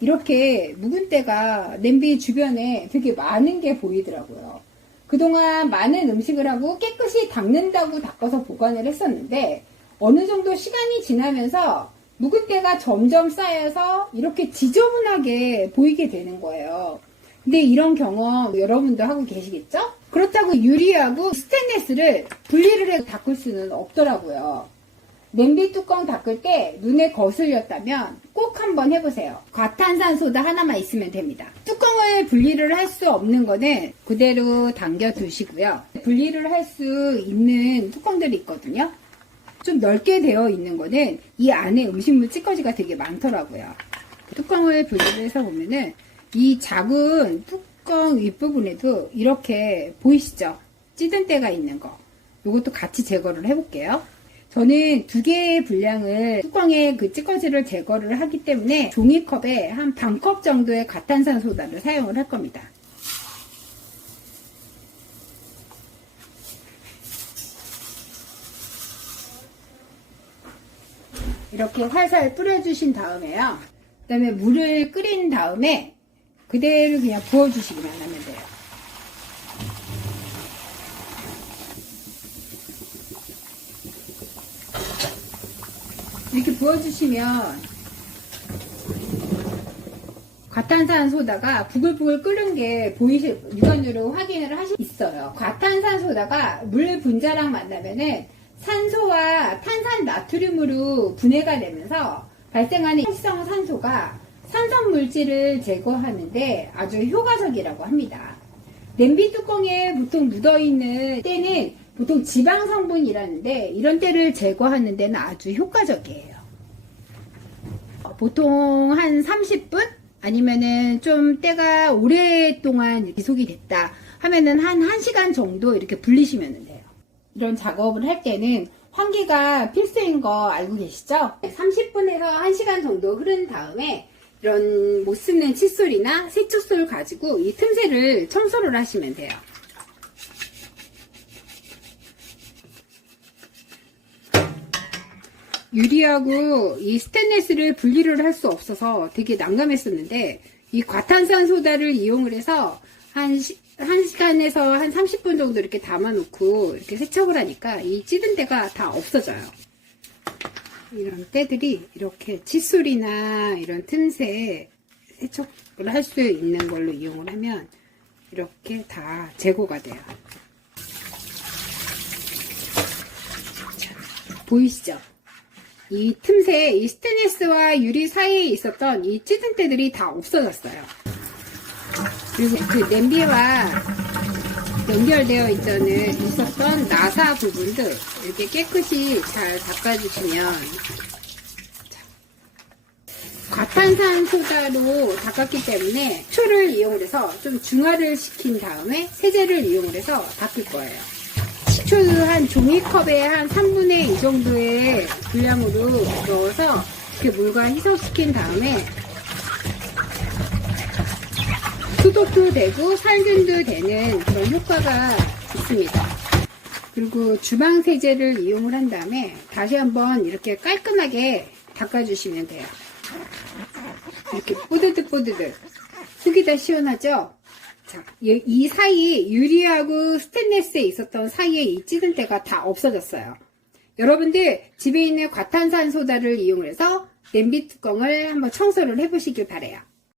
이렇게 묵은 때가 냄비 주변에 되게 많은 게 보이더라고요. 그동안 많은 음식을 하고 깨끗이 닦는다고 닦아서 보관을 했었는데 어느 정도 시간이 지나면서 묵은 때가 점점 쌓여서 이렇게 지저분하게 보이게 되는 거예요. 근데 이런 경험 여러분도 하고 계시겠죠? 그렇다고 유리하고 스테인리스를 분리를 해서 닦을 수는 없더라고요. 냄비 뚜껑 닦을 때 눈에 거슬렸다면 꼭 한번 해보세요. 과탄산소다 하나만 있으면 됩니다. 뚜껑을 분리를 할 수 없는 거는 그대로 당겨 두시고요. 분리를 할 수 있는 뚜껑들이 있거든요. 좀 넓게 되어 있는 거는 이 안에 음식물 찌꺼기가 되게 많더라고요. 뚜껑을 분리를 해서 보면은 이 작은 뚜껑 윗부분에도 이렇게 보이시죠? 찌든 때가 있는 거. 이것도 같이 제거를 해볼게요. 저는 2개의 분량을 뚜껑에 그 찌꺼기를 제거를 하기 때문에 종이컵에 한 반컵 정도의 과탄산소다를 사용을 할 겁니다. 이렇게 살살 뿌려주신 다음에요. 그 다음에 물을 끓인 다음에 그대로 그냥 부어주시기만 하면 돼요. 이렇게 부어주시면 과탄산소다가 부글부글 끓는 게 보이실 육안으로 확인을 하실 수 있어요. 과탄산소다가 물 분자랑 만나면은 산소와 탄산 나트륨으로 분해가 되면서 발생하는 활성산소가 산성 물질을 제거하는데 아주 효과적이라고 합니다. 냄비 뚜껑에 보통 묻어있는 때는 보통 지방 성분이라는데 이런 때를 제거하는 데는 아주 효과적이에요. 보통 한 30분 아니면은 좀 때가 오랫동안 지속이 됐다 하면은 한 1시간 정도 이렇게 불리시면 돼요. 이런 작업을 할 때는 환기가 필수인 거 알고 계시죠? 30분에서 1시간 정도 흐른 다음에 이런 못 쓰는 칫솔이나 세척솔 가지고 이 틈새를 청소를 하시면 돼요. 유리하고 이 스테인리스를 분리를 할 수 없어서 되게 난감했었는데 이 과탄산소다를 이용을 해서 한 1시간에서 한 30분 정도 이렇게 담아놓고 이렇게 세척을 하니까 이 찌든 때가 다 없어져요. 이런 때들이 이렇게 칫솔이나 이런 틈새 세척을 할 수 있는 걸로 이용을 하면 이렇게 다 제거가 돼요. 자, 보이시죠? 이 틈새, 이 스테인리스와 유리 사이에 있었던 이 찌든 때들이 다 없어졌어요. 그리고 그 냄비와 연결되어 있었던 나사 부분도 이렇게 깨끗이 잘 닦아주시면 과탄산소다로 닦았기 때문에 식초를 이용해서 좀 중화를 시킨 다음에 세제를 이용해서 닦을 거예요. 식초를 한 종이컵에 한 3분의 2 정도의 분량으로 넣어서 이렇게 물과 희석시킨 다음에 소독도 되고 살균도 되는 그런 효과가 있습니다. 그리고 주방 세제를 이용을 한 다음에 다시 한번 이렇게 깔끔하게 닦아주시면 돼요. 이렇게 뽀드득 속이 다 시원하죠? 자, 이 사이 유리하고 스테인리스에 있었던 사이에 이 찌든 때가 다 없어졌어요. 여러분들 집에 있는 과탄산소다를 이용해서 냄비 뚜껑을 한번 청소를 해보시길 바래요.